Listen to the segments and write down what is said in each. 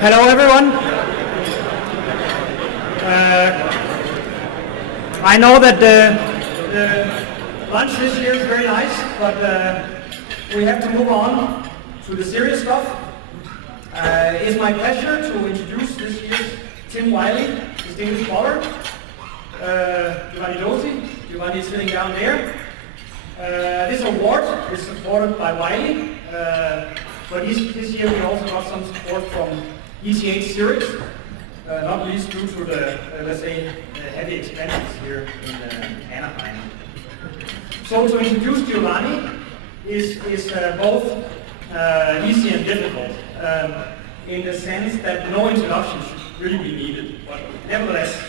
Hello, everyone. I know that the lunch this year is very nice, but we have to move on to the serious stuff. It's my pleasure to introduce this year's Tim Wiley, distinguished scholar. Giovanni Dozzi. Giovanni is sitting down there. This award is supported by Wiley, but this year we also got some support from ETH Zurich, not least due to the, let's say, heavy expenses here in Anaheim. So to introduce Giovanni is both easy and difficult, in the sense that no introduction should really be needed, but nevertheless,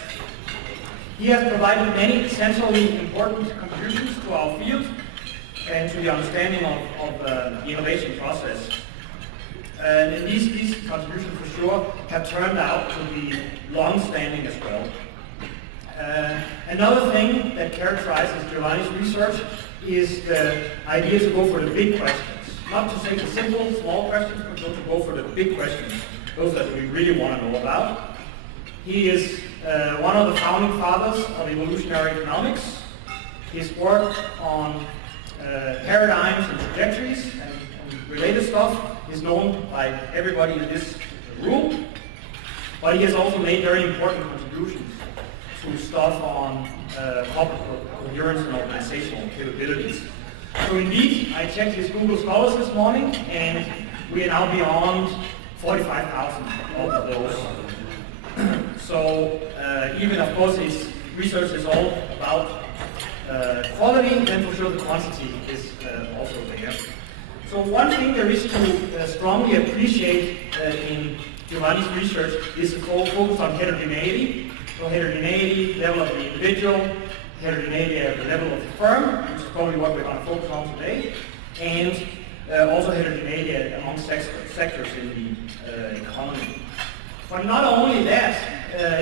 he has provided many essentially important contributions to our field and to the understanding of the innovation process. And these contributions for sure have turned out to be long-standing as well. Another thing that characterizes Giovanni's research is the idea to go for the big questions. Not to say the simple, small questions, but to go for the big questions, those that we really want to know about. He is one of the founding fathers of evolutionary economics. His work on paradigms and trajectories and related stuff is known by everybody in this room, but he has also made very important contributions to stuff on corporate coherence and organizational capabilities. So indeed, I checked his Google Scholars this morning, and we are now beyond 45,000 of those. So even, of course, his research is all about quality, then for sure the quantity is also there. So one thing there is to strongly appreciate in Giovanni's research is the focus on heterogeneity. So heterogeneity, level of the individual, heterogeneity at the level of the firm, which is probably what we're going to focus on today, and also heterogeneity among sectors in the economy. But not only that,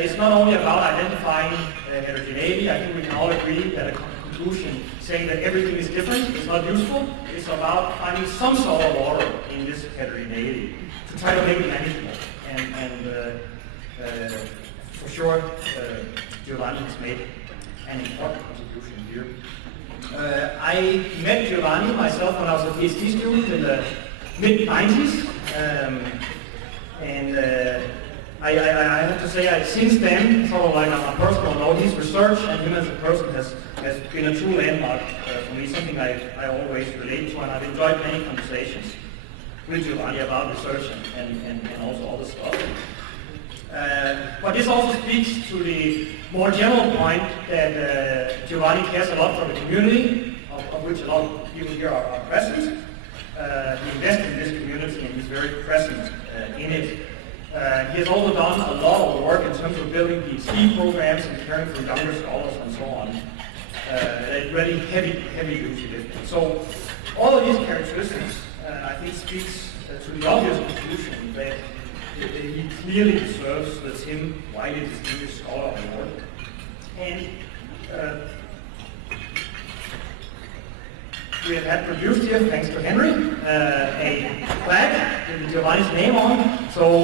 it's not only about identifying heterogeneity. I think we can all agree that a conclusion saying that everything is different is not useful. It's about finding some sort of order in this heterogeneity to try to make it manageable. And for sure, Giovanni has made an important contribution here. I met Giovanni myself when I was a PhD student in the mid-90s. I have to say, since then, sort of like on a personal note, his research and him as a person has been a true landmark for me, something I always relate to, and I've enjoyed many conversations with Giovanni about research and also all this stuff. But this also speaks to the more general point that Giovanni cares a lot for the community, of which a lot of people here are present. He invests in this community and he's very present in it. He has also done a lot of work in terms of building PhD programs and caring for younger scholars and so on. Really heavy duty lifting. So all of these characteristics, I think, speaks to the obvious conclusion that he clearly deserves the Tim Wiley Distinguished Scholar Award. And we have had produced here, thanks to Henry, a plaque with Giovanni's name on. So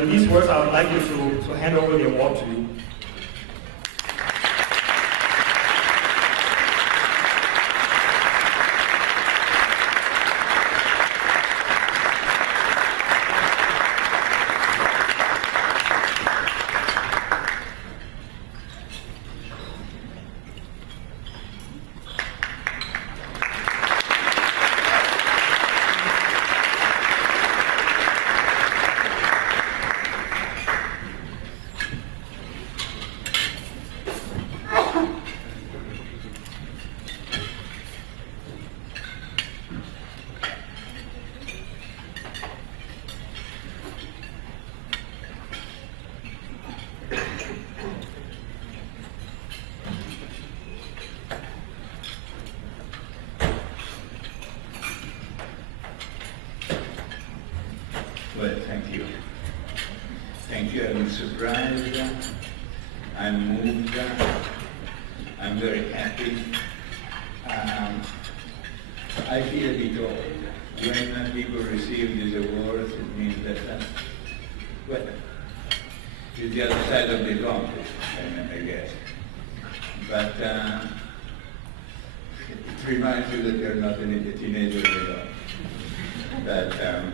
with these words, I would like you to hand over the award to you. Well, thank you. Thank you. I'm surprised. I'm moved. I'm very happy. I feel a bit old. When people receive these awards, it means that well, it's the other side of the Atlantic, I guess. But it reminds you that you're not a teenager anymore. That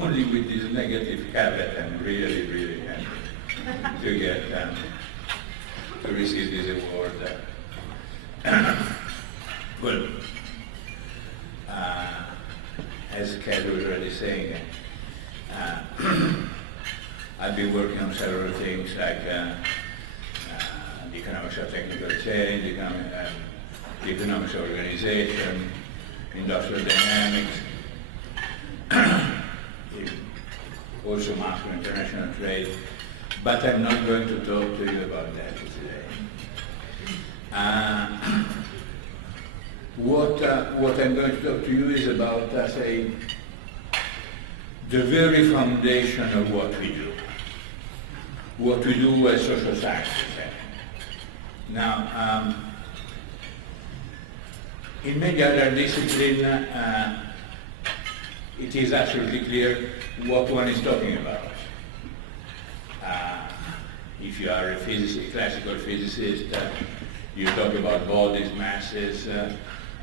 only with this negative caveat I'm really, really happy to get to receive this award. Well, as Kelly was already saying, I've been working on several things like the economics of technical change, the economics of organization, industrial dynamics, also master international trade, but I'm not going to talk to you about that today. What I'm going to talk to you is about, say, the very foundation of what we do as social scientists. Now, in many other disciplines, it is absolutely clear what one is talking about. If you are a classical physicist, you talk about bodies, masses,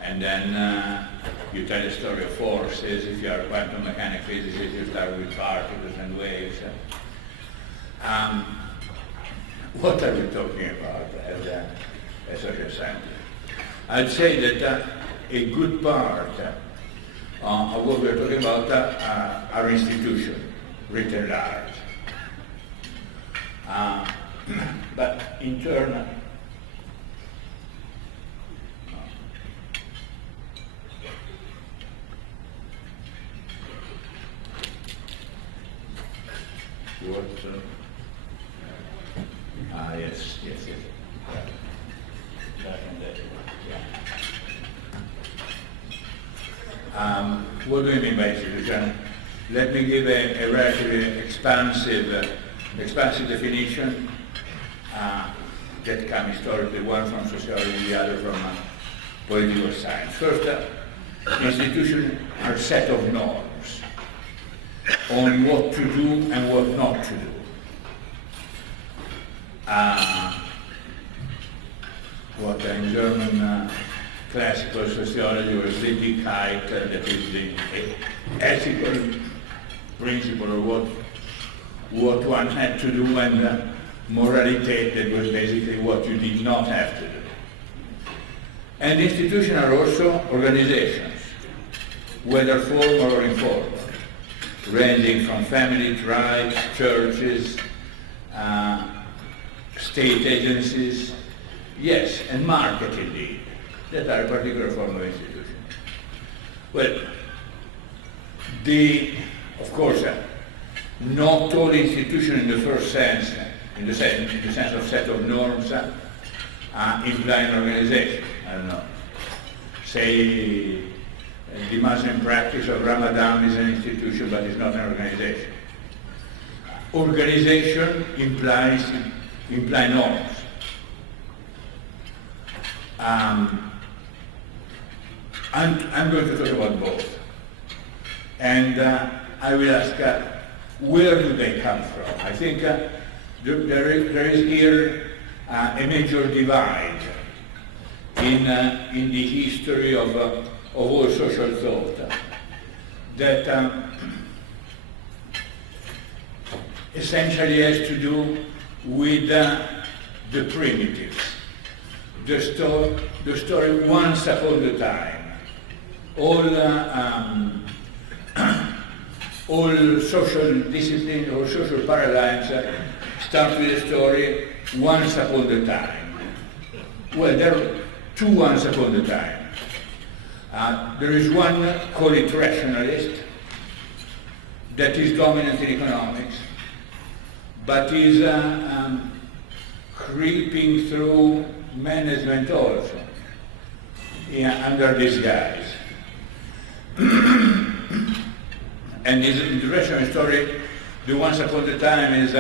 and then you tell the story of forces. If you are a quantum mechanics physicist, you start with particles and waves. What are we talking about as social scientists? I'd say that a good part of what we're talking about are institutions, written large. But in turn, yes. Back in that, yeah. What do you mean by institution? Let me give a relatively expansive definition that comes historically, one from sociology, the other from political science. First, institutions are a set of norms on what to do and what not to do. What in German classical sociology was Sittlichkeit, that is the ethical principle of what one had to do, and morality, that was basically what you did not have to do. And institutions are also organizations, whether formal or informal, ranging from family, tribes, churches, state agencies, yes, and market indeed, that are a particular form of institution. Well, of course, not all institutions in the first sense, in the sense of set of norms, imply an organization. I don't know. Say, the Muslim practice of Ramadan is an institution, but it's not an organization. Organization imply norms. I'm going to talk about both. And I will ask, where do they come from? I think there is here a major divide in the history of all social thought that essentially has to do with the primitives, the story once upon a time. All social disciplines or social paradigms start with a story once upon a time. Well, there are two once upon a time. There is one, call it rationalist, that is dominant in economics, but is creeping through management also, under disguise. And in the rational story, the once upon a time is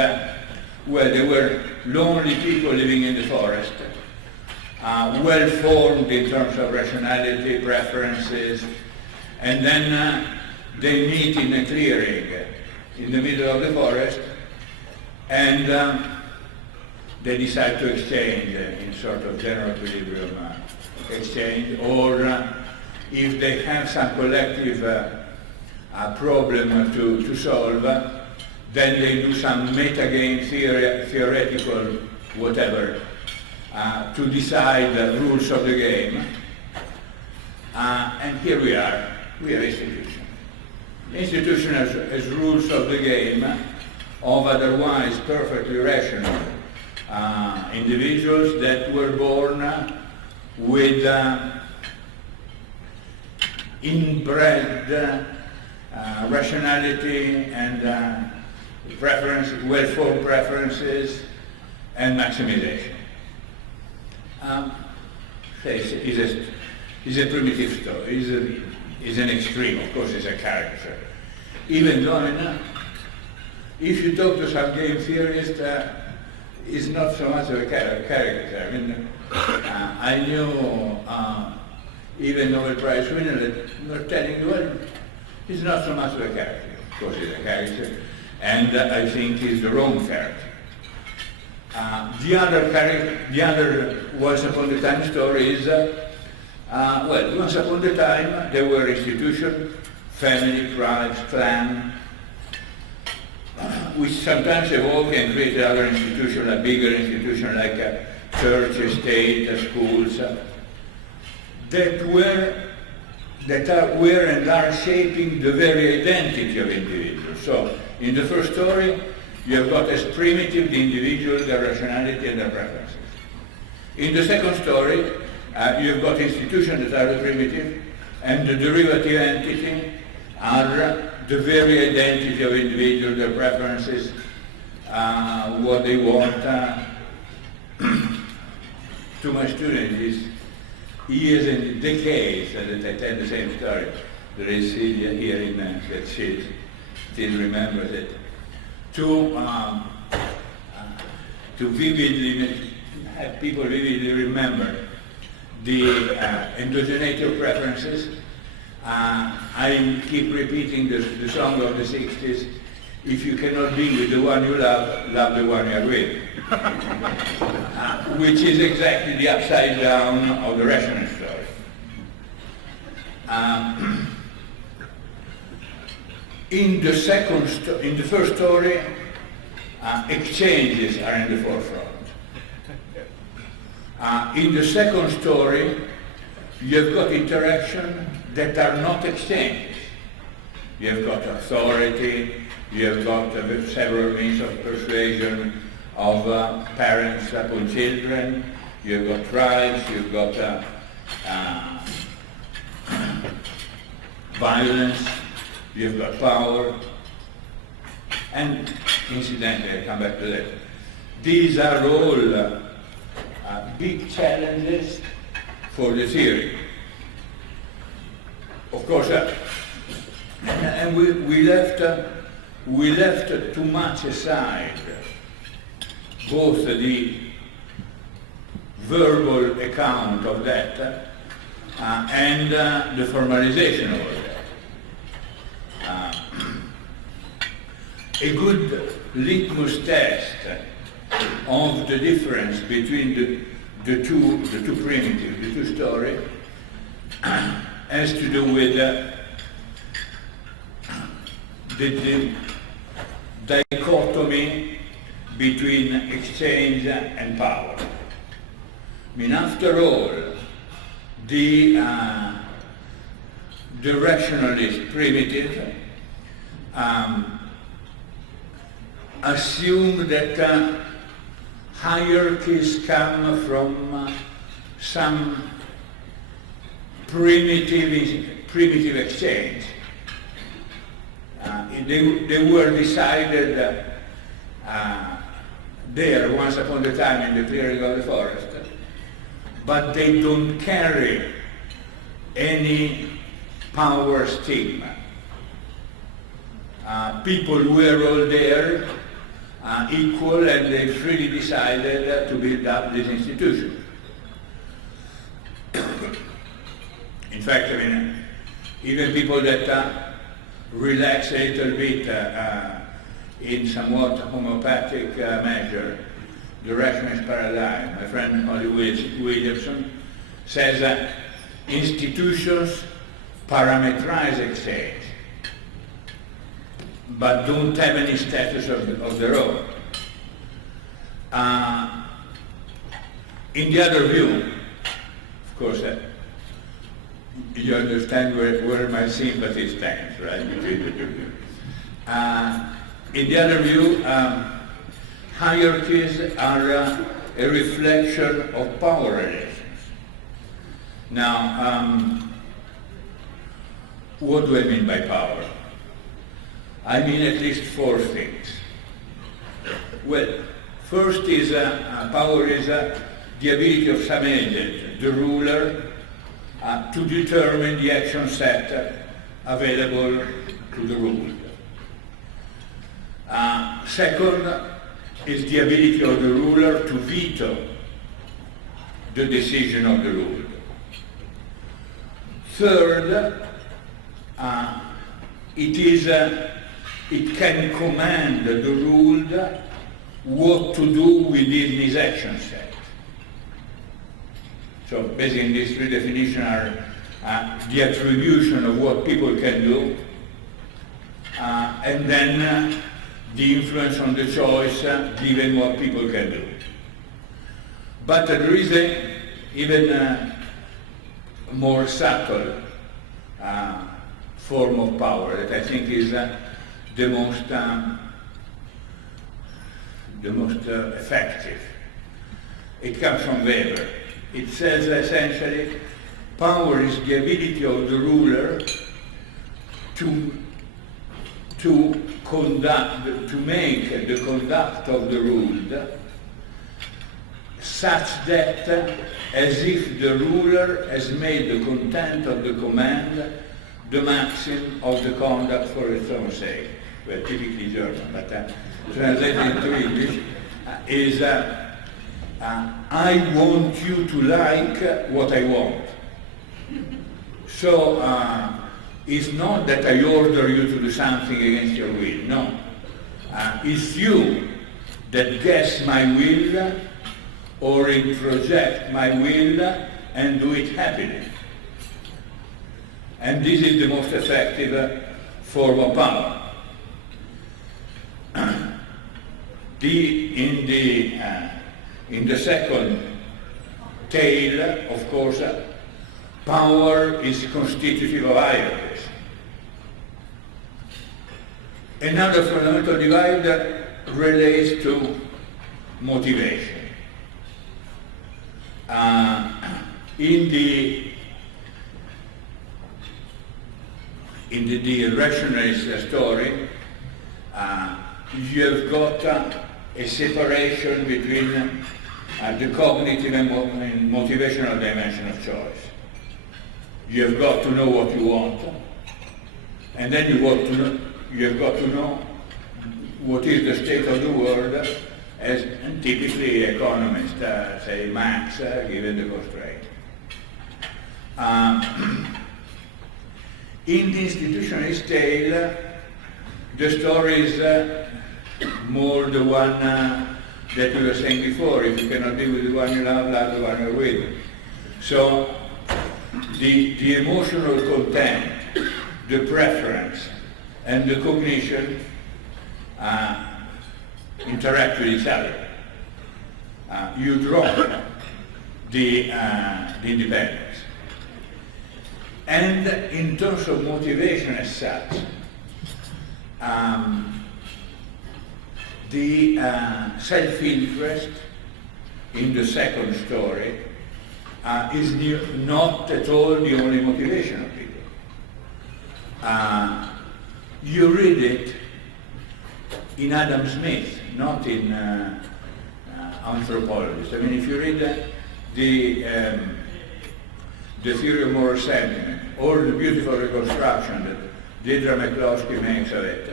where there were lonely people living in the forest, well formed in terms of rationality, preferences, and then they meet in a clearing in the middle of the forest, and they decide to exchange in sort of general equilibrium exchange, or if they have some collective problem to solve, then they do some metagame theoretical whatever to decide the rules of the game. And here we are. We have institution. Institution has rules of the game of otherwise perfectly rational individuals that were born with inbred rationality and well-formed preferences and maximization. It's a primitive story. It's an extreme, of course, it's a caricature. Even though, if you talk to some game theorist, it's not so much of a caricature. I mean, I knew even Nobel Prize winners that were telling you, well, it's not so much of a character. Of course, it's a character, and I think it's the wrong character. The other Once Upon a Time story is, well, once upon a time there were institutions, family, tribes, clan, which sometimes evolved and created other institutions, a bigger institution like church, state, schools, that were and are shaping the very identity of individuals. So, in the first story, you have got as primitive the individual, their rationality and their preferences. In the second story, you have got institutions that are the primitive, and the derivative entity are the very identity of individuals, their preferences, what they want. To my students, years and decades that I tell the same story. There is Celia here in that she still remembers it. To vividly have people vividly remember the endogeneity preferences. I keep repeating the song of the 60s, if you cannot be with the one you love, love the one you are with. Which is exactly the upside down of the rational story. In the first story, exchanges are in the forefront. In the second story, you've got interaction that are not exchanges. You've got authority, you've got several means of persuasion of parents upon children, you've got tribes, you've got violence, you've got power, and incidentally, I come back to that. These are all big challenges for the theory. Of course, and we left too much aside both the verbal account of that and the formalization of that. A good litmus test of the difference between the two primitives, the two stories, has to do with the dichotomy between exchange and power. I mean, after all, the rationalist primitive assume that hierarchies come from some primitive exchange. They were decided there once upon a time in the clearing of the forest, but they don't carry any power stigma. People were all there, equal, and they freely decided to build up this institution. In fact, I mean, even people that relax a little bit in somewhat homeopathic measure, the rationalist paradigm. My friend Holly Williamson says that institutions parameterize exchange, but don't have any status of their own. In the other view, of course, you understand where my sympathy stands, right? In the other view, hierarchies are a reflection of power relations. Now, what do I mean by power? I mean at least four things. Well, first is power is the ability of some agent, the ruler, to determine the action set available to the ruled. Second is the ability of the ruler to veto the decision of the ruled. Third, it can command the ruled what to do within his action set. So basically these three definitions are the attribution of what people can do, and then the influence on the choice given what people can do. But there is a even more subtle form of power that I think is the most effective. It comes from Weber. It says essentially, power is the ability of the ruler to make the conduct of the ruled such that as if the ruler has made the content of the command the maxim of the conduct for its own sake. Well, typically German, but translated into English is I want you to like what I want. So it's not that I order you to do something against your will, no. It's you that guess my will or introject my will and do it happily. And this is the most effective form of power. In the second tale, of course, power is constitutive of hierarchies. Another fundamental divide relates to motivation. In the rationalist story, you have got a separation between the cognitive and motivational dimension of choice. You have got to know what you want, and then you have got to know what is the state of the world, as typically economists say max, given the constraint. In the institutionalist tale, the story is more the one that we were saying before. If you cannot be with the one you love the one you're with. So the emotional content, the preference, and the cognition interact with each other. You drop the independence. And in terms of motivation as such, the self-interest in the second story is not at all the only motivation of people. You read it in Adam Smith, not in anthropologists. I mean, if you read the theory of moral sentiment, or the beautiful reconstruction that Deidre McCloskey makes of it,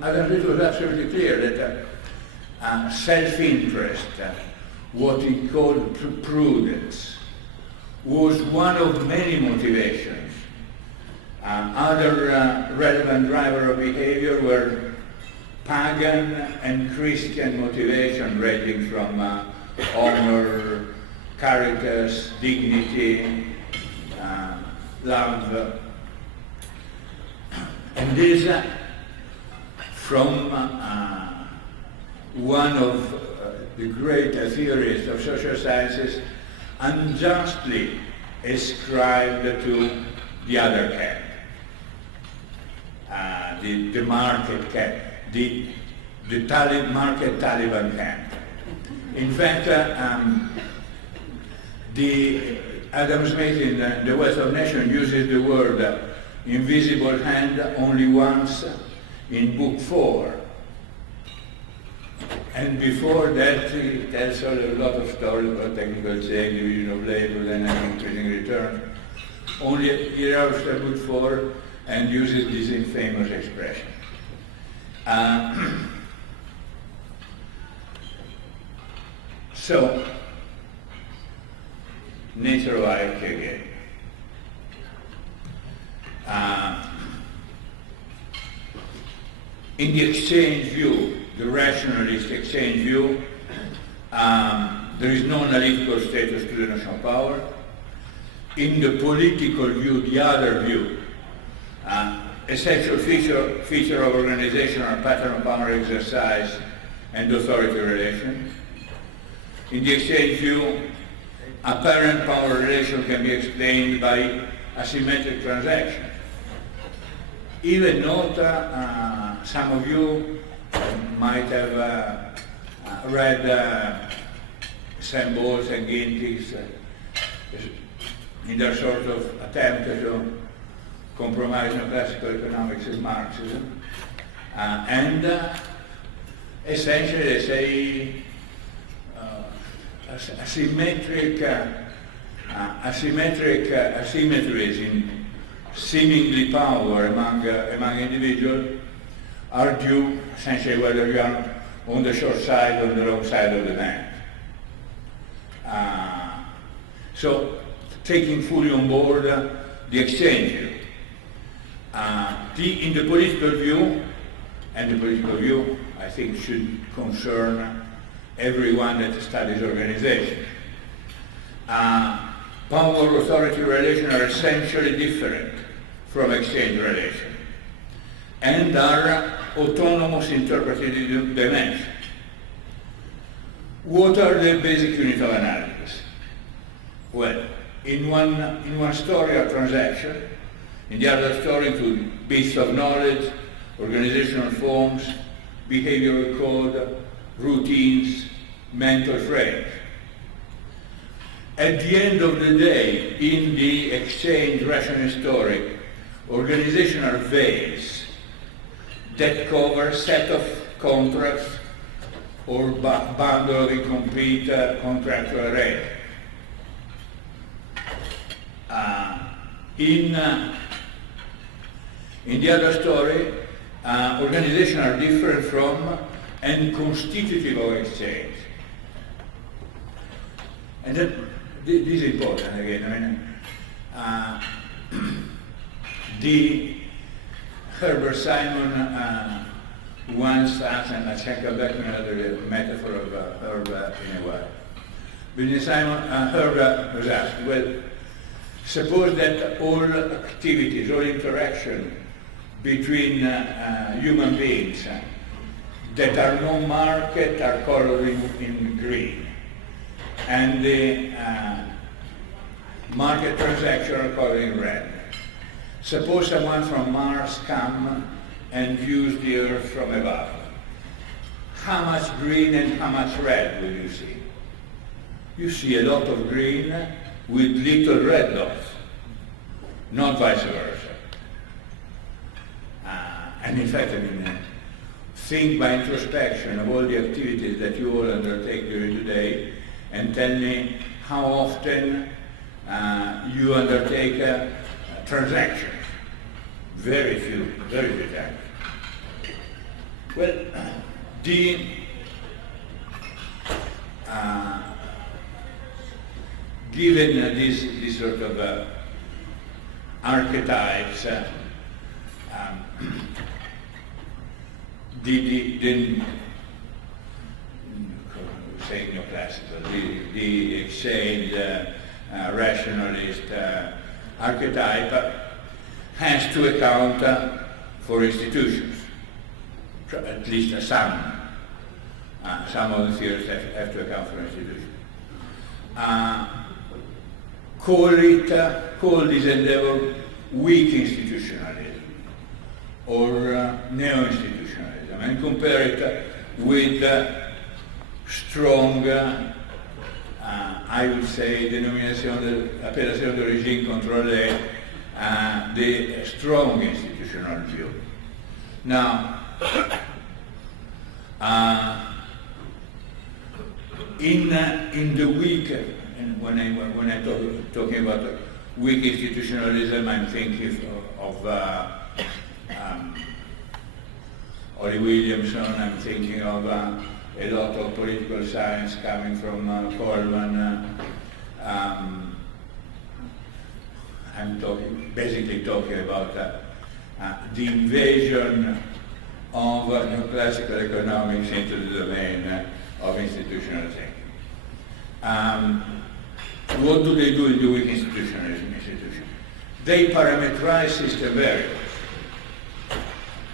Adam Smith was absolutely clear that self-interest, what he called prudence, was one of many motivations Other relevant driver of behavior were pagan and Christian motivation ranging from honor, caritas, dignity, love. And this from one of the great theorists of social sciences unjustly ascribed to the other camp, the market camp, the market Taliban camp. In fact, Adam Smith in The Wealth of Nations uses the word invisible hand only once in book 4. And before that, he tells a lot of stories about technical change, division of labor, then increasing return. Only here after book 4 and uses this infamous expression. So, nature of hierarchy again. In the exchange view, the rationalist exchange view, there is no analytical status to the notion of power. In the political view, the other view, essential feature of organization are pattern of power exercise and authority relation. In the exchange view, apparent power relation can be explained by asymmetric transaction. Even note, some of you might have read Sam Bowles and Ginty's in their sort of attempt to compromise classical economics with Marxism. And essentially they say asymmetries in seemingly power among individuals are due essentially whether you are on the short side or on the long side of the band. So taking fully on board the exchange view. In the political view, and the political view I think should concern everyone that studies organization. Power-authority relations are essentially different from exchange relations and are autonomous interpretative dimensions. What are the basic units of analysis? Well, in one story are transaction, in the other story include bits of knowledge, organizational forms, behavioral code, routines, mental frames. At the end of the day, in the exchange rational story, organizational veils that cover set of contracts or bundle of incomplete contractual arrangements. In the other story, organizations are different from and constitutive of exchange. And that, this is important again. The Herbert Simon once asked, and I can come back to another metaphor of Herbert in a while. But Simon, Herbert was asked, well, suppose that all activities, all interaction between human beings that are non-market are colored in green, and the market transactions are colored in red. Suppose someone from Mars come and views the Earth from above. How much green and how much red will you see? You see a lot of green with little red dots, not vice versa. And in fact, think by introspection of all the activities that you all undertake during the day and tell me how often you undertake transactions. Very few times. Well, given this sort of archetypes didn't say neoclassical, the exchange rationalist archetype has to account for institutions, at least some of the theorists have to account for institutions. Call this endeavor weak institutionalism or neo-institutionalism, and compare it with strong, I would say, appellation de régime contrôlé, the strong institutional view. Now, in the weak, and when I talking about weak institutionalism, I'm thinking of Ollie Williamson. I'm thinking of a lot of political science coming from Coleman. I'm basically talking about the invasion of neoclassical economics into the domain of institutional thinking. What do they do in the weak institutionalism institution? They parameterize system variables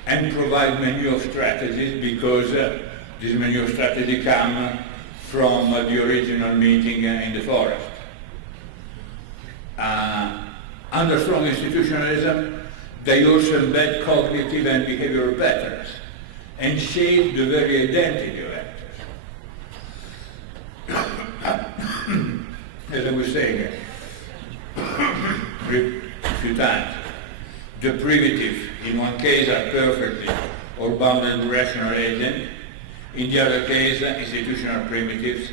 and provide menu of strategies, because this menu of strategy come from the original meeting in the forest. Under strong institutionalism, they also embed cognitive and behavioral patterns and shape the very identity of actors. As I was saying a few times, the primitive in one case are perfectly or bounded rational agent, in the other case institutional primitives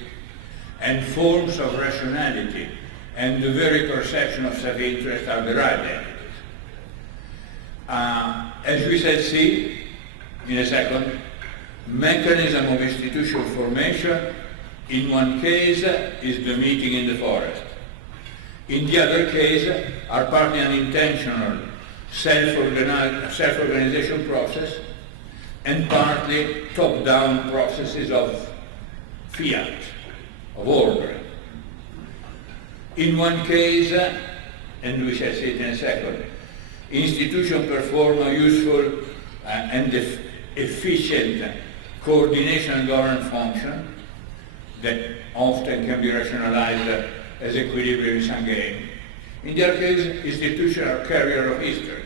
and forms of rationality and the very perception of self-interest are derived entities. As we shall see in a second, mechanism of institutional formation in one case is the meeting in the forest. In the other case are partly unintentional self-organization process and partly top-down processes of fiat, of ordering. In one case, and we shall see it in a second, institutions perform a useful and efficient coordination and governance function that often can be rationalized as equilibrium in some game. In the other case, institutions are carrier of history,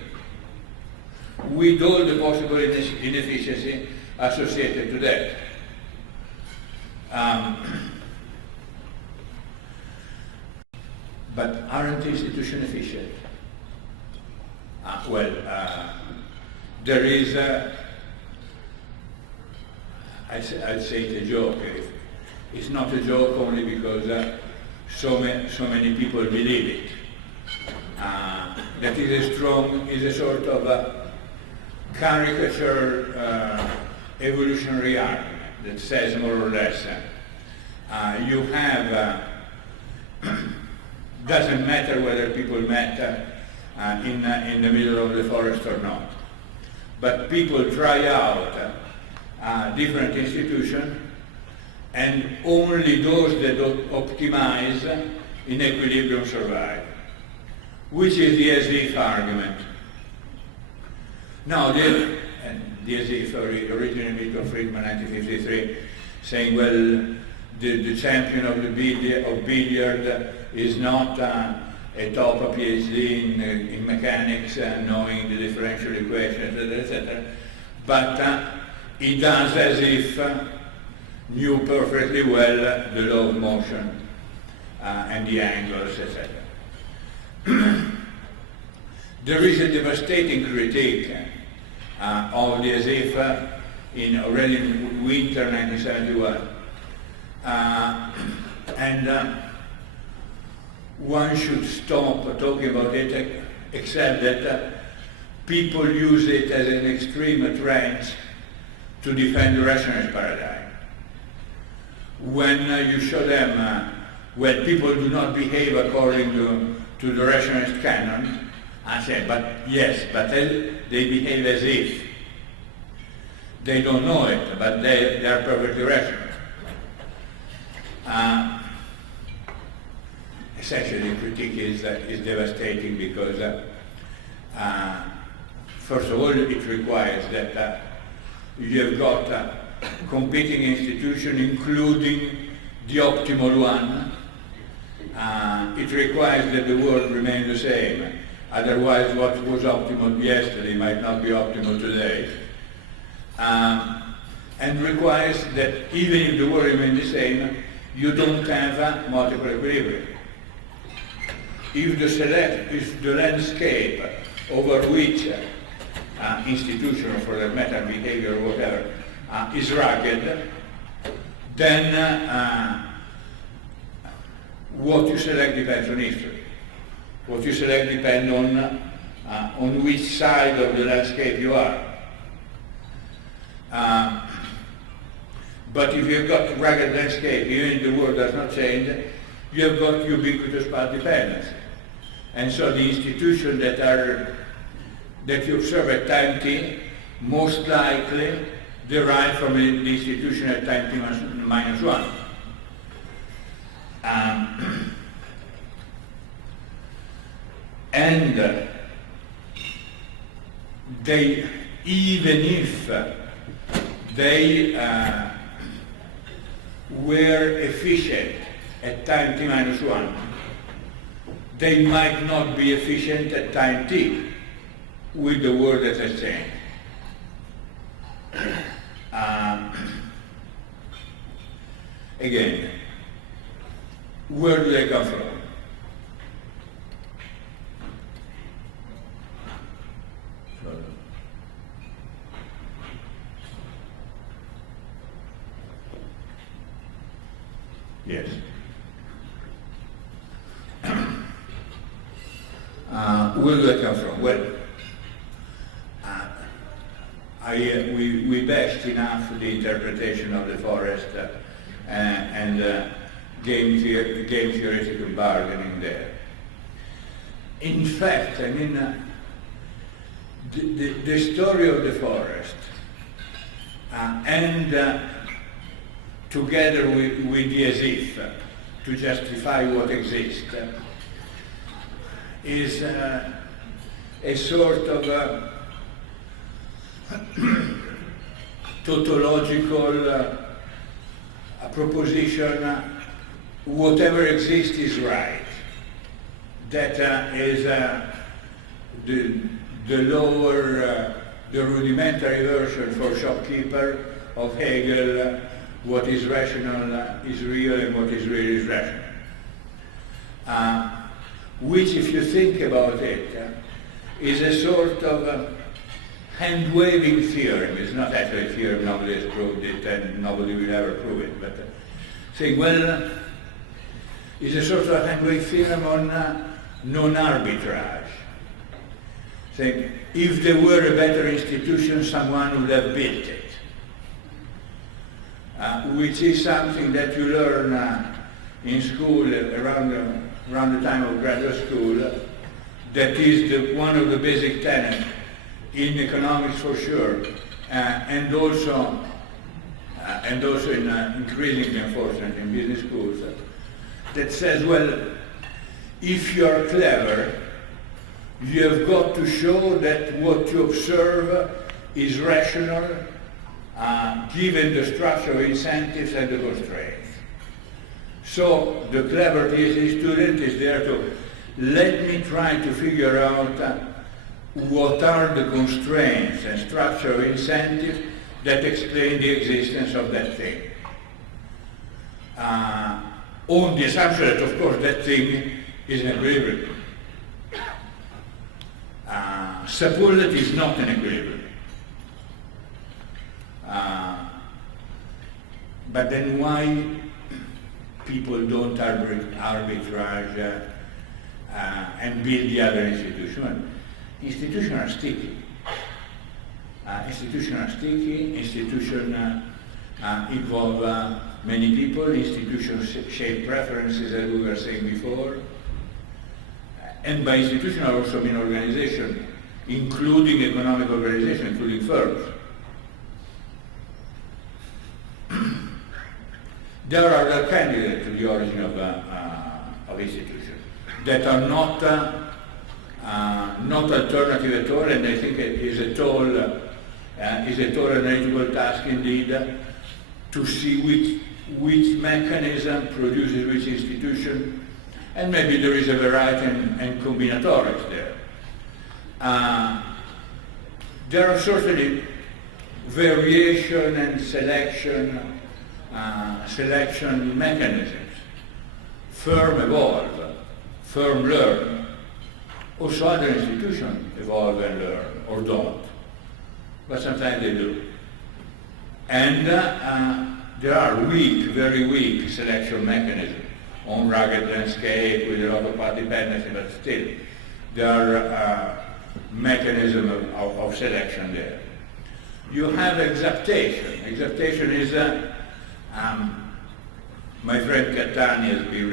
with all the possible inefficiency associated to that. But aren't institutions efficient? There is I'd say it's a joke. It's not a joke only because so many people believe it. That is a sort of caricature evolutionary argument that says more or less you have doesn't matter whether people met in the middle of the forest or not, but people try out different institutions, and only those that optimize in equilibrium survive, which is the as-if argument. Now, the as-if originally Milton Friedman, 1953, saying, well, the champion of billiard is not a top PhD in mechanics and knowing the differential equation, etc., but he does as if knew perfectly well the law of motion and the angles, etc. There is a devastating critique of the as-if already in winter 1971. And one should stop talking about it, except that people use it as an extreme trench to defend the rationalist paradigm. When you show them, well, people do not behave according to the rationalist canon, I said, but yes, but they behave as if. They don't know it, but they are perfectly rational. Essentially, the critique is devastating because, first of all, it requires that you have got competing institutions, including the optimal one. It requires that the world remain the same. Otherwise, what was optimal yesterday might not be optimal today. And requires that even if the world remains the same, you don't have multiple equilibrium. If the landscape over which institution, or for that matter behavior or whatever, is rugged, then what you select depends on history. What you select depends on which side of the landscape you are. But if you've got rugged landscape, even if the world does not change, you have got ubiquitous path dependency. And so the institutions that you observe at time t most likely derive from the institution at time t minus 1. And they, even if they were efficient at time t minus 1, they might not be efficient at time t with the world that has changed. Again, where do they come from? Yes. Where do they come from? Well, we bashed enough the interpretation of the forest and game theoretical bargaining there. In fact, I mean, the story of the forest and together with the as if to justify what exists is a sort of tautological proposition, whatever exists is right. That is the lower, the rudimentary version for shopkeeper of Hegel, what is rational is real and what is real is rational. Which, if you think about it, is a sort of hand-waving theorem. It's not actually a theorem, nobody has proved it and nobody will ever prove it, but saying, well, it's a sort of hand-wave theorem on non-arbitrage. Saying, if there were a better institution, someone would have built it. Which is something that you learn in school around the time of graduate school. That is one of the basic tenets in economics for sure, and also in increasingly, unfortunately, in business schools. That says, well, if you are clever, you have got to show that what you observe is rational, given the structure of incentives and the constraints. So the clever PhD student is there to let me try to figure out what are the constraints and structure of incentives that explain the existence of that thing. On the assumption that, of course, that thing is an equilibrium. Suppose that it's not an equilibrium. But then why people don't arbitrage and build the other institution? Institutions are sticky. Institutions involve many people, institutions shape preferences, as we were saying before. and by institution I also mean organization, including economic organization, including firms. There are other candidates to the origin of institutions that are not alternative at all, and I think it is a tall analytical task indeed to see which mechanism produces which institution, and maybe there is a variety and combinatorics there. There are certainly variation and selection mechanisms. Firm evolve, firm learn. Also other institutions evolve and learn, or don't. But sometimes they do. And there are very weak selection mechanisms on rugged landscape with a lot of part dependency, but still there are mechanisms of selection there. You have exaptation. Exaptation is, my friend Catani has been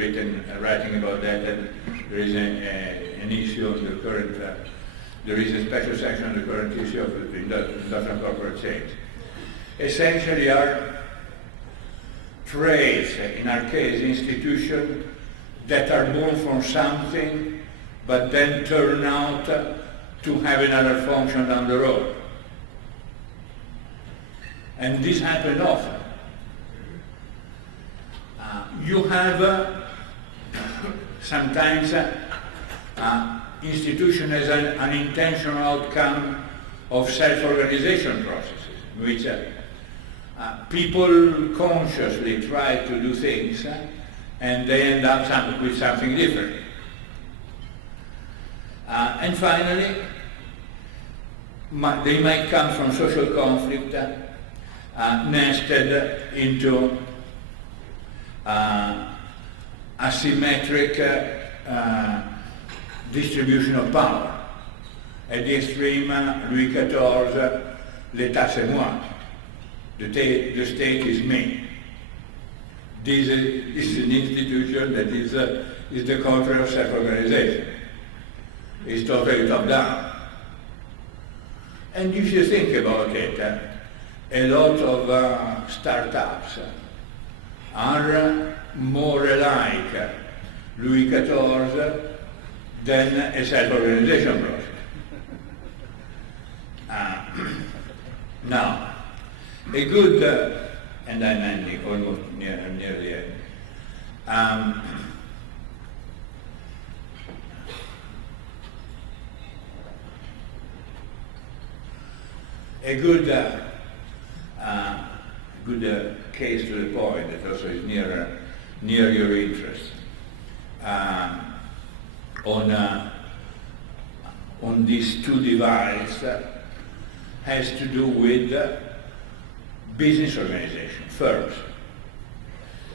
writing about that, and there is an issue on the current, there is a special section on the current issue of the industrial corporate change. Essentially are traits, in our case, institutions that are born from something, but then turn out to have another function down the road. And this happens often. You have sometimes institution as an unintentional outcome of self-organization processes, in which people consciously try to do things and they end up with something different. And finally, they might come from social conflict nested into asymmetric distribution of power. At the extreme, Louis XIV, l'État c'est moi. The state is me. This is an institution that is the contrary of self-organization. It's totally top-down. And if you think about it, a lot of startups are more like Louis XIV than a self-organization process. Now, a good, and I'm ending almost near the end. A good case to the point that also is near your interest on these two divides has to do with business organization, firms.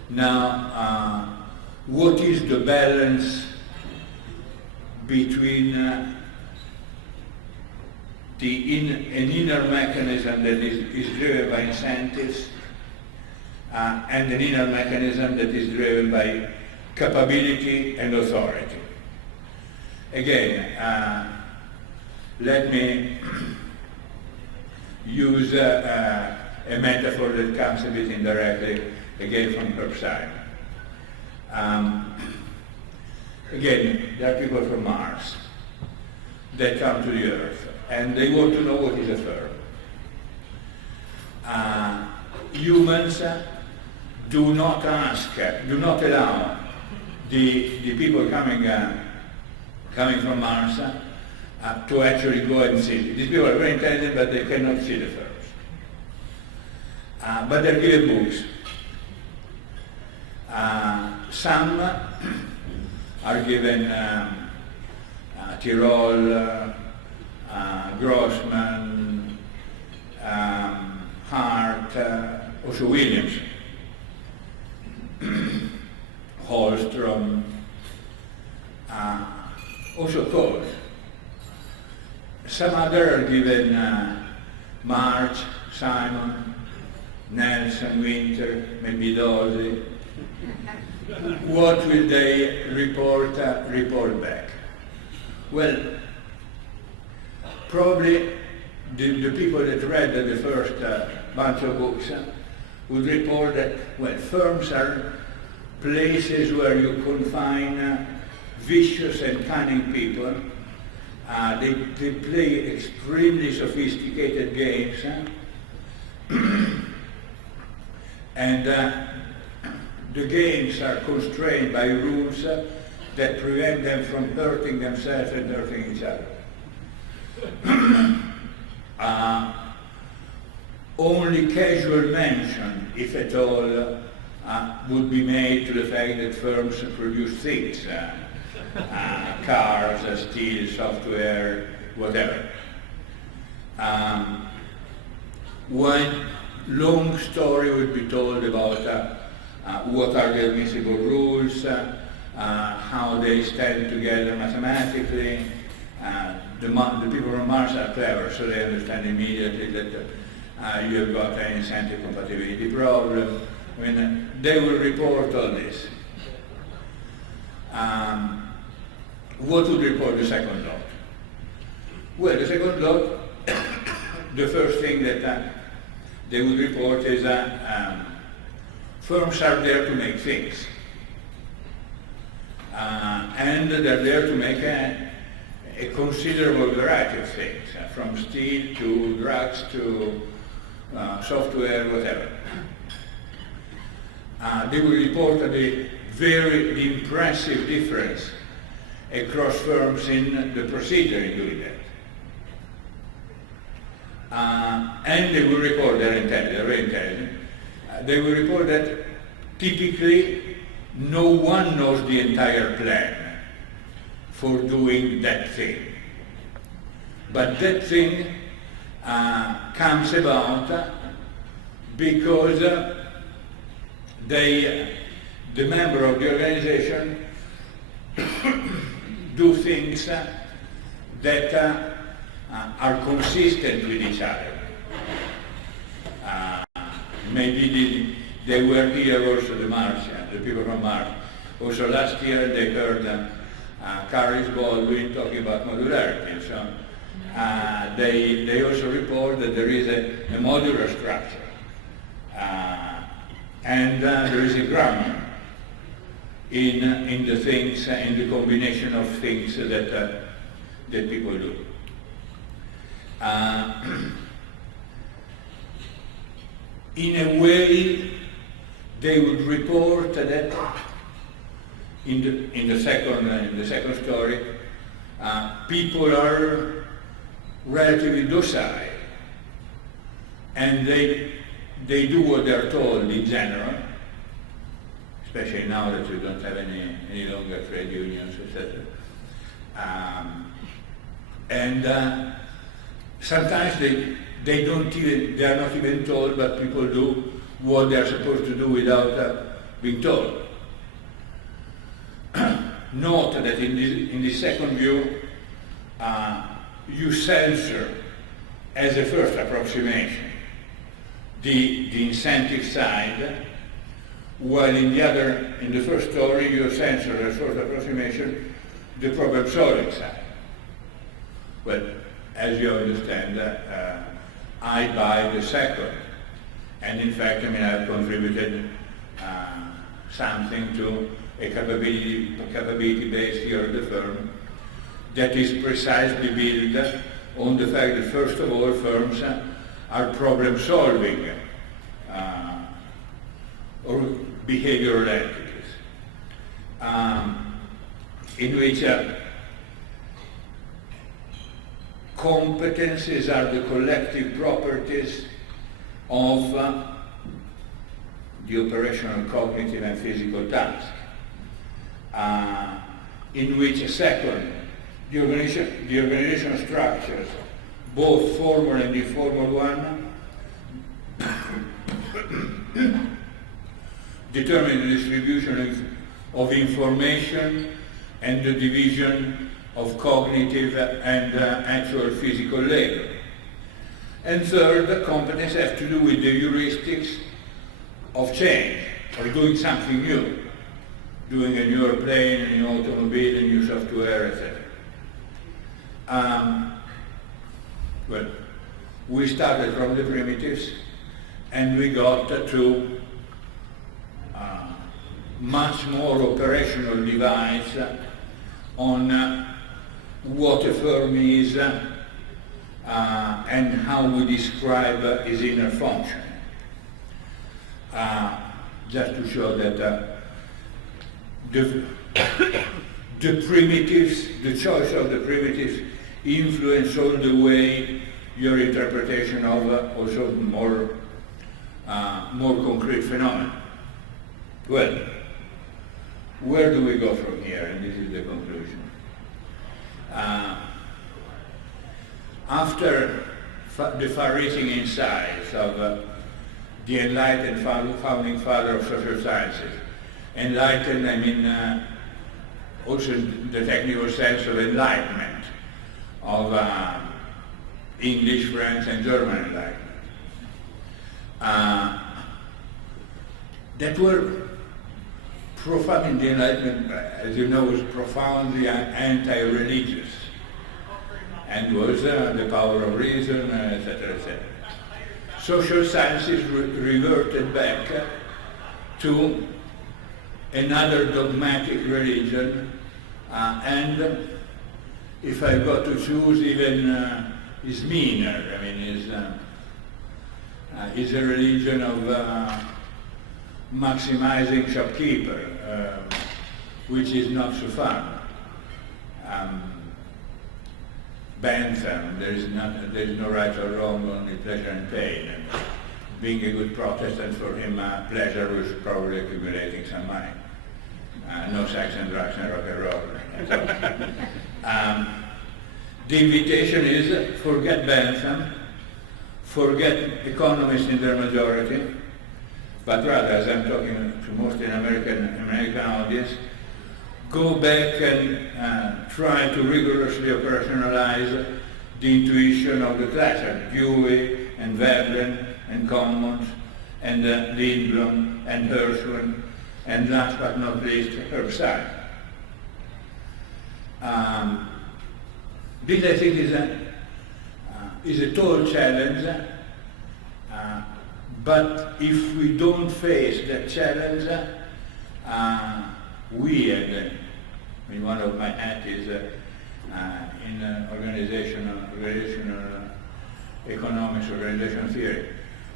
Now, what is the balance between an inner mechanism that is driven by incentives and an inner mechanism that is driven by capability and authority? Again, let me use a metaphor that comes a bit indirectly, again from Herb Simon. Again, there are people from Mars that come to the Earth, and they want to know what is a firm. Humans do not allow the people coming from Mars to actually go and see. These people are very intelligent, but they cannot see the firms. But they're given books. Some are given Tirol, Grossman, Hart, also Williams, Holstrom, also Coase. Some other are given March, Simon, Nelson, Winter, maybe Dosey. What will they report back? Well, probably the people that read the first bunch of books would report that, well, firms are places where you confine vicious and cunning people. They play extremely sophisticated games, and the games are constrained by rules that prevent them from hurting themselves and hurting each other. Only casual mention, if at all, would be made to the fact that firms produce things, cars, steel, software, whatever. One long story would be told about what are the admissible rules, how they stand together mathematically. The people from Mars are clever, so they understand immediately that you have got an incentive compatibility problem. I mean, they will report all this. What would report the second lot? Well, the second lot, the first thing that they would report is that firms are there to make things. And they're there to make a considerable variety of things, from steel to drugs to software, whatever. They will report the very impressive difference across firms in the procedure in doing that. And they will report they're very intelligent. They will report that typically no one knows the entire plan for doing that thing. But that thing comes about because the member of the organization do things that are consistent with each other. Maybe they were here also, the people from Mars. Also last year they heard Carlos Baldwin talking about modularity. So they also report that there is a modular structure. And there is a grammar in the things, in the combination of things that people do. In a way, they would report that in the second story, people are relatively docile, and they do what they're told in general, especially now that we don't have any longer trade unions, etc. And sometimes they are not even told, but people do what they're supposed to do without being told. Note that in the second view, you censor as a first approximation the incentive side, while in the first story you censor as first approximation the problem solving side. Well, as you understand, I buy the second, and in fact, I've contributed something to a capability-based theory of the firm that is precisely built on the fact that, first of all, firms are problem-solving or behavioral entities, in which competencies are the collective properties of the operational, cognitive, and physical tasks. In which, second, the organizational structures, both formal and informal one, determine the distribution of information and the division of cognitive and actual physical labor. And third, the competence have to do with the heuristics of change, or doing something new, doing a new airplane, a new automobile, a new software, etc. Well, we started from the primitives and we got to much more operational device on what a firm is and how we describe its inner function. Just to show that the primitives, the choice of the primitives influence all the way your interpretation of also more concrete phenomena. Well, where do we go from here? And this is the conclusion. After the far-reaching insights of the enlightened founding father of social sciences, enlightened, I mean also the technical sense of enlightenment, of English, French, and German enlightenment, that were profound. The Enlightenment, as you know, was profoundly anti-religious, and was the power of reason, etc., etc. Social sciences reverted back to another dogmatic religion, and if I've got to choose, even is meaner. I mean, is a religion of maximizing shopkeeper, which is not so fun. Bentham, there is no right or wrong, only pleasure and pain. And being a good Protestant, for him, pleasure was probably accumulating some money. No sex and drugs and rock and roll. The invitation is forget Bentham, forget economists in their majority, but rather, as I'm talking to mostly an American audience, go back and try to rigorously operationalize the intuition of the classics, Dewey and Veblen and Commons and Lindblom and Hirschman, and last but not least, Herb Stein. This, I think, is a tall challenge, but if we don't face that challenge, one of my hats is in organizational economics, organizational theory.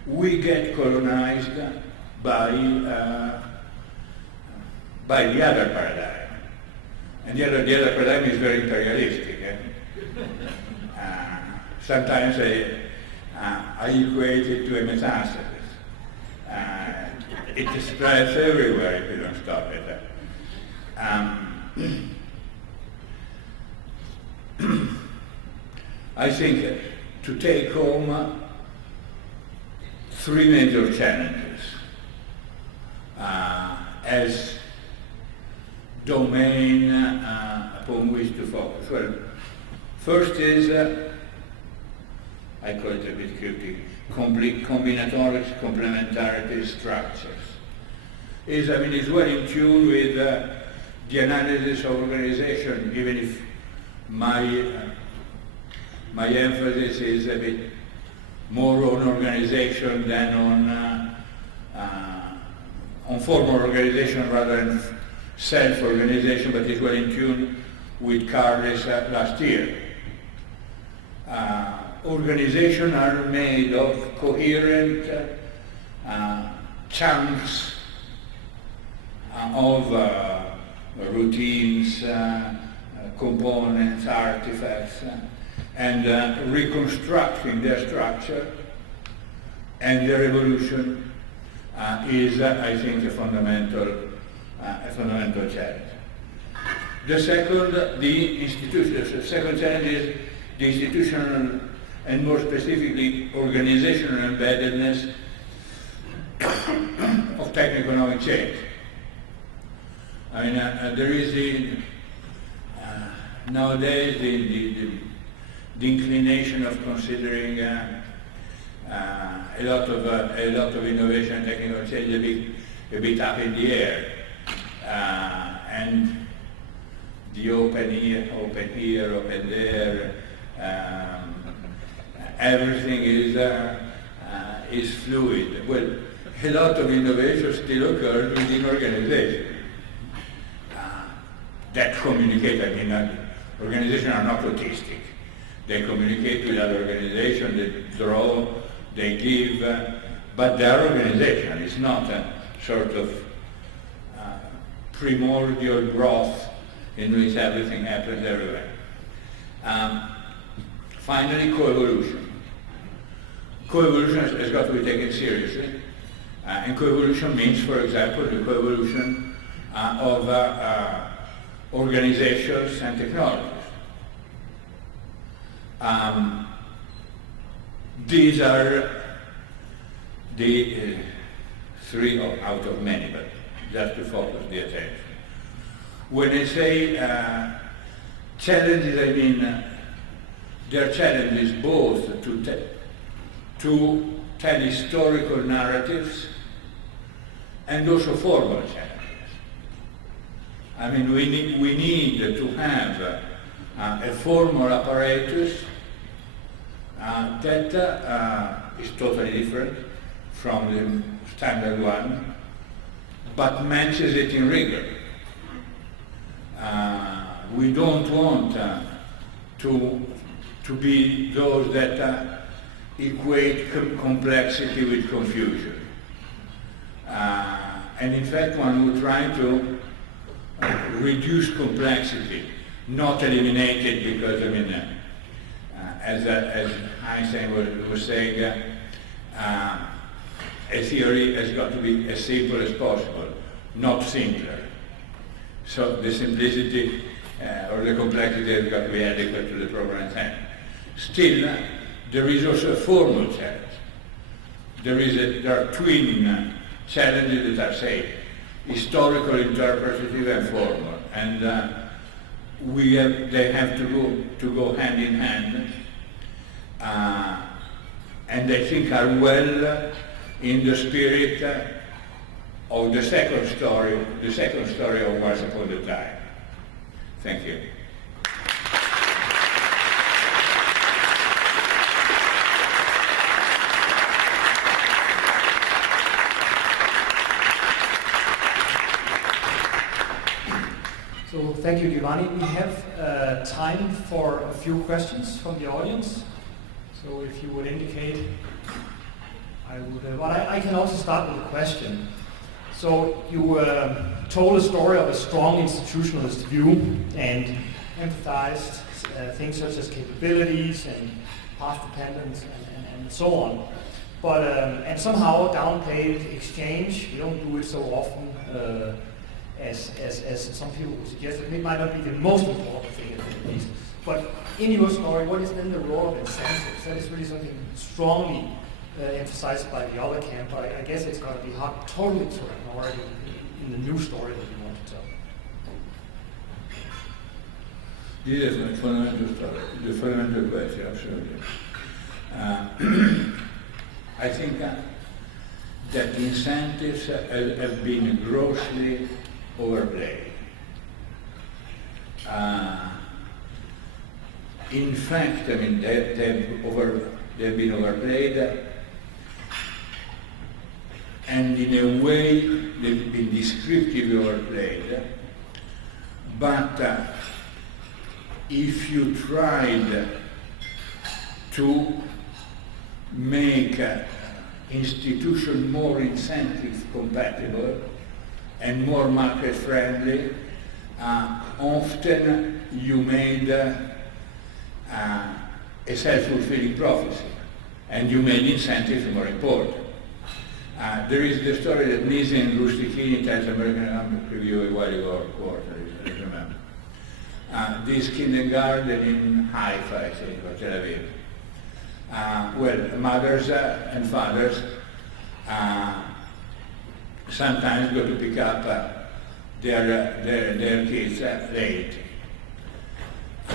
We get colonized by the other paradigm, and the other paradigm is very imperialistic. Sometimes I equate it to a metastasis. It spreads everywhere if you don't stop it. I think to take home three major challenges as domain upon which to focus. Well, first is, I call it a bit cryptic, combinatorics, complementarity structures. It's well in tune with the analysis of organization, even if my emphasis is a bit more on organization than on formal organization rather than self-organization, but it's well in tune with Carles last year. Organizations are made of coherent chunks of routines, components, artifacts, and reconstructing their structure and their evolution is, I think, a fundamental challenge. The second challenge is the institutional and more specifically organizational embeddedness of techno-economic change. There is nowadays the inclination of considering a lot of innovation and technical change a bit up in the air, and the open here, open there. Everything is fluid. Well, a lot of innovation still occurs within organizations that communicate. I mean, organizations are not autistic. They communicate with other organizations, they draw, they give, but their organization is not a sort of primordial growth in which everything happens everywhere. Finally, coevolution. Coevolution has got to be taken seriously. And coevolution means, for example, the coevolution of organizations and technologies. These are the three out of many, but just to focus the attention. When I say challenges, I mean there are challenges both to tell historical narratives and also formal challenges. I mean, we need to have a formal apparatus that is totally different from the standard one, but matches it in rigor. We don't want to be those that equate complexity with confusion. And in fact, one would try to reduce complexity, not eliminate it, because, I mean, as Einstein was saying, a theory has got to be as simple as possible, not simpler. So the simplicity or the complexity has got to be adequate to the problem at hand. Still, there is also a formal challenge. There are twin challenges that are, say, historical, interpretative, and formal, and they have to go hand in hand, and I think are well in the spirit of the second story of Once Upon a Time. Thank you. So thank you, Giovanni. We have time for a few questions from the audience. So if you would indicate, I would. Well, I can also start with a question. So you told a story of a strong institutionalist view and emphasized things such as capabilities and path dependence and so on. But and somehow downplayed exchange. We don't do it so often. As some people would suggest, it might not be the most important thing at least. But in your story, what is then the role of incentives? That is really something strongly emphasized by the other camp. I guess it's going to be hard totally to ignore it in the new story that you want to tell. This is a fundamental story, the fundamental question, absolutely. I think that incentives have been grossly overplayed. In fact, I mean, they've been overplayed, and in a way they've been descriptively overplayed. But if you tried to make institution more incentive compatible and more market friendly, often you made a self-fulfilling prophecy, and you made incentives more important. There is the story that Nisi and Rustichini tells American Economic Review a while ago, I remember. This kindergarten in Haifa, I think, or Tel Aviv. Well, mothers and fathers sometimes go to pick up their kids late.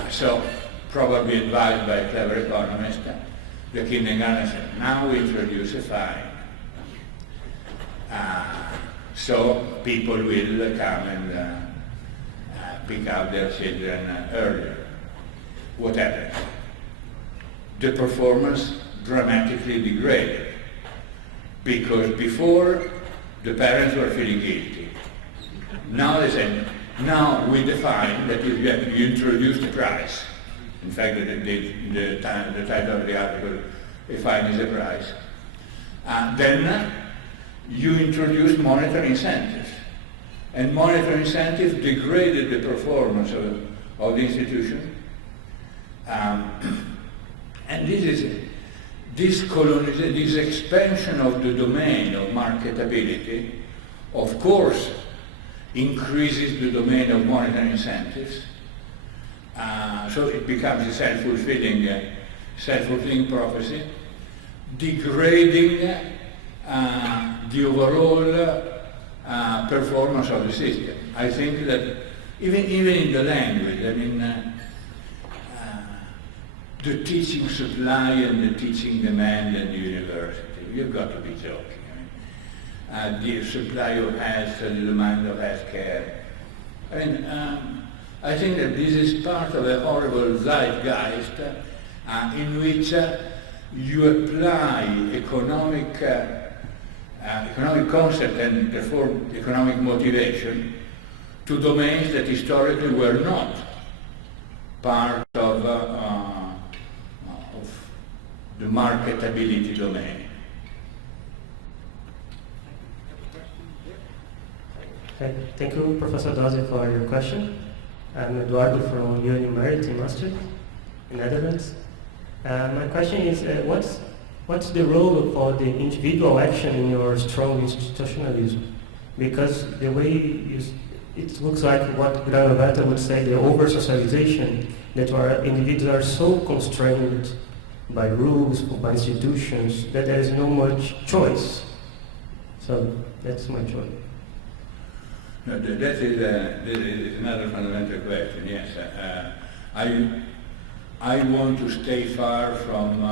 So, probably advised by a clever economist, the kindergarten said, now we introduce a fine. So people will come and pick up their children earlier. What happens? The performance dramatically degraded, because before the parents were feeling guilty. Now they say, now we define that if you introduce the price, in fact the title of the article, a fine is a price, then you introduce monetary incentives. And monetary incentives degraded the performance of the institution. And this expansion of the domain of marketability, of course, increases the domain of monetary incentives. So it becomes a self-fulfilling prophecy, degrading the overall performance of the system. I think that even in the language, I mean, the teaching supply and the teaching demand at the university, you've got to be joking. I mean, the supply of health and the demand of health care. I mean, I think that this is part of a horrible zeitgeist in which you apply economic concept and therefore economic motivation to domains that historically were not part of the marketability domain. Thank you, Professor Dozzi, for your question. I'm Eduardo from Uni Merit in Maastricht, in Netherlands. My question is, what's the role for the individual action in your strong institutionalism? Because the way it looks like what Granovetter would say, the over-socialization, that our individuals are so constrained by rules, by institutions, that there is no much choice. So that's my choice. No, that is another fundamental question, yes. I want to stay far from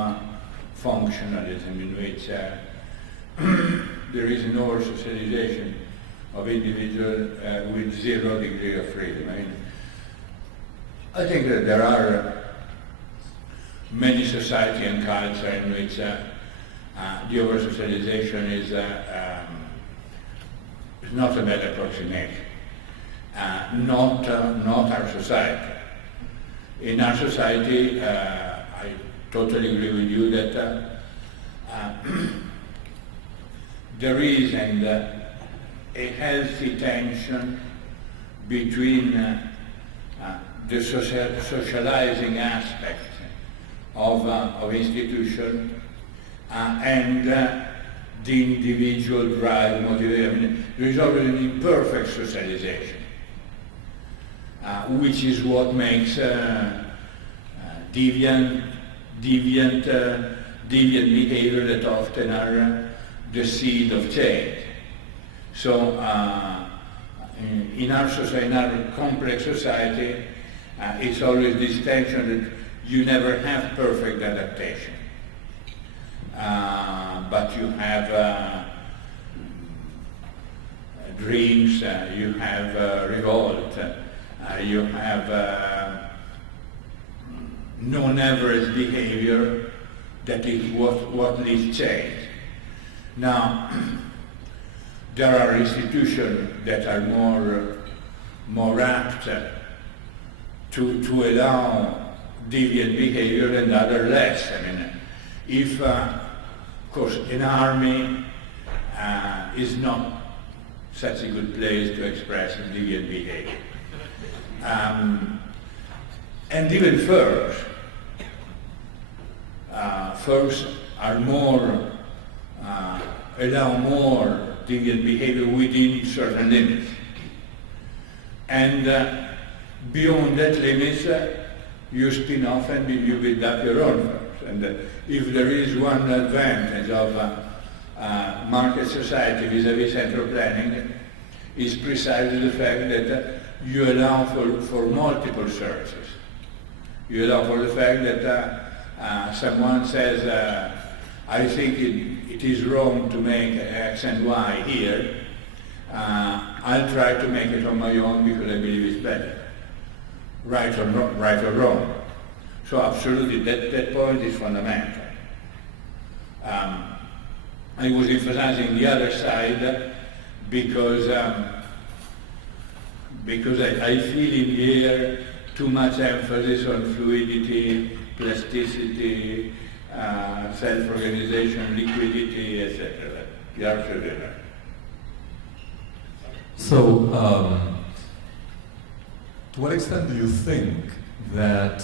functionalism in which there is an over-socialization of individuals with zero degree of freedom. I mean, I think that there are many society and culture in which the over-socialization is not a bad approximation. Not our society. In our society, I totally agree with you that there is a healthy tension between the socializing aspect of institution and the individual drive, motivation. I mean, there is always an imperfect socialization, which is what makes deviant behavior that often are the seed of change. So in our society, in our complex society, it's always this tension that you never have perfect adaptation. But you have dreams, you have revolt, you have non-average behavior that is what leads change. Now, there are institutions that are more apt to allow deviant behavior and others less. I mean, if, of course, an army is not such a good place to express deviant behavior. And even firms are more, allow more deviant behavior within certain limits. And beyond that limits, you spin off and you build up your own firms. And if there is one advantage of market society vis-à-vis central planning, is precisely the fact that you allow for multiple services. You allow for the fact that someone says, I think it is wrong to make X and Y here. I'll try to make it on my own because I believe it's better. right or wrong. So absolutely, that point is fundamental. I was emphasizing the other side because I feel in the air too much emphasis on fluidity, plasticity, self-organization, liquidity, etc. You're absolutely right. So, to what extent do you think that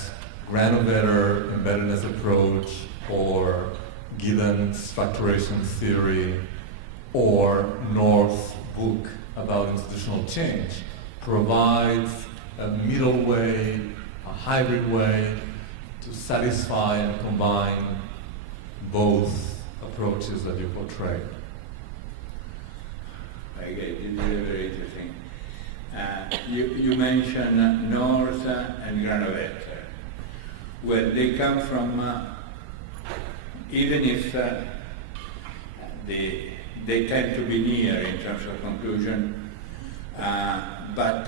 Granovetter embeddedness approach, or Giddens factoration theory, or North's book about institutional change provides a middle way, a hybrid way to satisfy and combine both approaches that you portray? Okay, this is very interesting. You mentioned North and Granovetter. Well, they come from, even if they tend to be near in terms of conclusion, but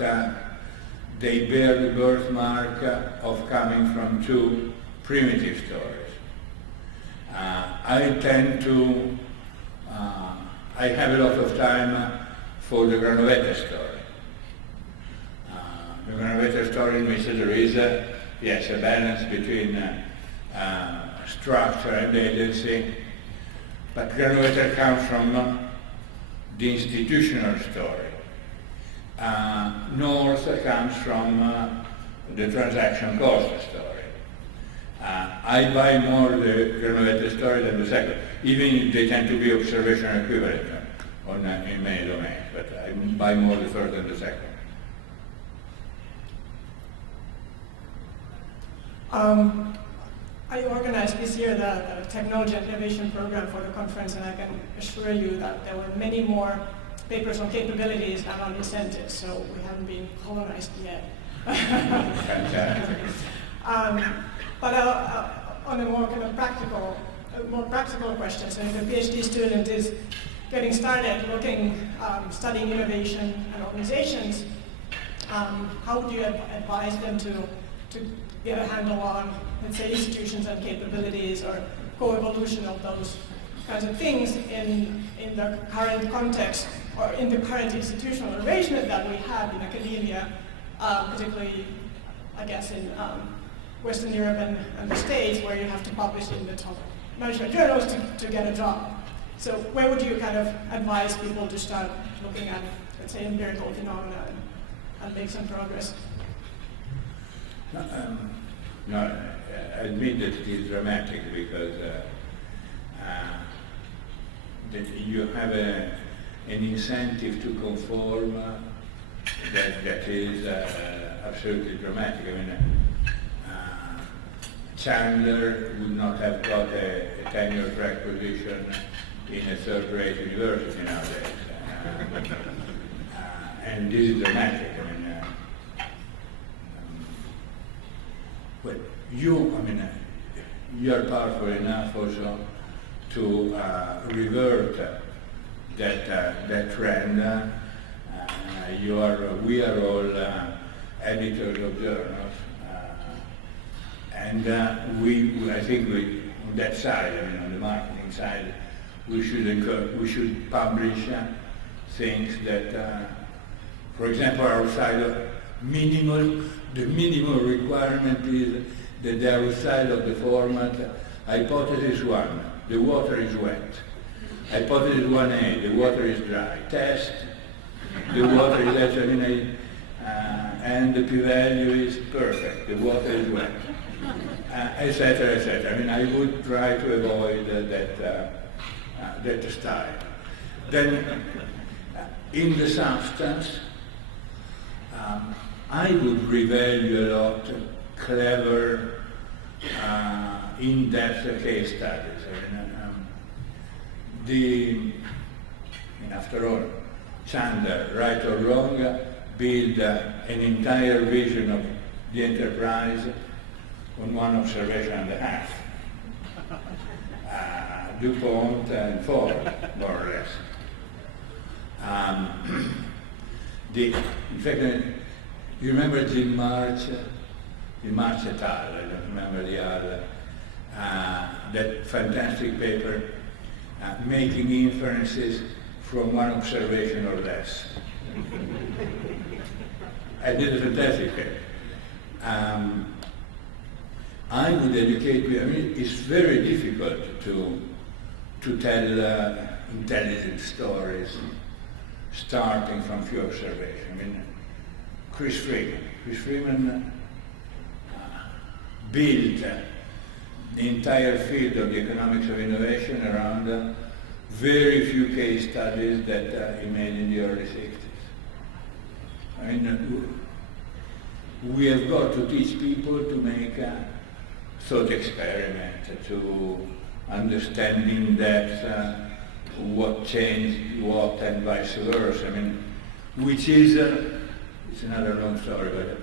they bear the birthmark of coming from two primitive stories. I tend to, I have a lot of time for the Granovetter story. The Granovetter story means that there is, yes, a balance between structure and agency, but Granovetter comes from the institutional story. North comes from the transaction cost story. I buy more the Granovetter story than the second, even if they tend to be observation equivalent in many domains, but I buy more the first than the second. I organized this year the Technology and Innovation Program for the conference, and I can assure you that there were many more papers on capabilities than on incentives, so we haven't been colonized yet. But on a more kind of practical question, so if a PhD student is getting started studying innovation and organizations, how would you advise them to get a handle on, let's say, institutions and capabilities, or co-evolution of those kinds of things in the current context, or in the current institutional arrangement that we have in academia, particularly, I guess, in Western Europe and the States, where you have to publish in the top management journals to get a job. So where would you kind of advise people to start looking at, let's say, empirical phenomena and make some progress? No, I admit that it is dramatic because that you have an incentive to conform that is absolutely dramatic. I mean, Chandler would not have got a tenure track position in a third-rate university nowadays, and this is dramatic. I mean, well, you are powerful enough also to revert that trend. We are all editors of journals, and I think on that side, on the marketing side, we should publish things that, for example, outside of the minimal requirement is that they are outside of the format. Hypothesis 1, the water is wet. Hypothesis 1A, the water is dry. Test, the water is actually, and the p-value is perfect, the water is wet, etc., etc. I would try to avoid that style. Then, in the substance, I would revalue a lot clever, in-depth case studies. After all, Chandler, right or wrong, build an entire vision of the enterprise on one observation and a half. DuPont and Ford, more or less. In fact, you remember Jim March the March et al., I don't remember the other, that fantastic paper, making inferences from one observation or less. I did a fantastic paper. I would educate you. I mean, it's very difficult to tell intelligent stories starting from few observations. I mean, Chris Freeman built the entire field of the economics of innovation around very few case studies that he made in the early 60s. I mean, we have got to teach people to make thought experiment, to understanding that what changed what and vice versa. I mean, which is, it's another long story, but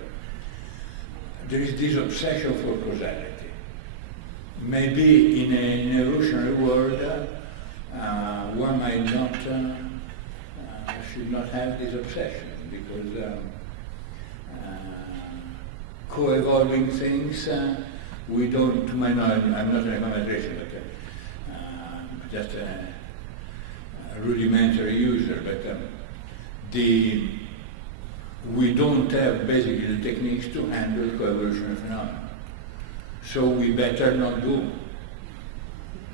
there is this obsession for causality. Maybe in an evolutionary world, one might not, should not have this obsession, because co-evolving things, we don't, to my knowledge, I'm not an econometrician, but just a rudimentary user, but we don't have basically the techniques to handle co-evolutionary phenomena. So we better not do,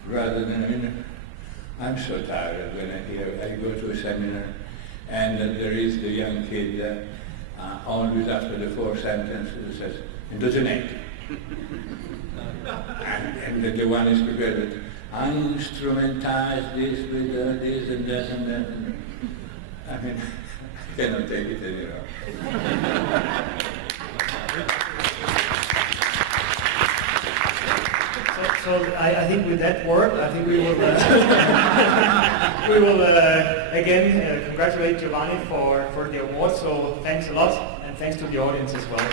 rather than, I mean, I'm so tired when I go to a seminar and there is the young kid always after the fourth sentence that says, indogeneity. and the one is prepared with, I instrumentize this with this and that and that. I mean, I cannot take it anymore. So I think with that word, I think we will, again congratulate Giovanni for the award. So thanks a lot, and thanks to the audience as well.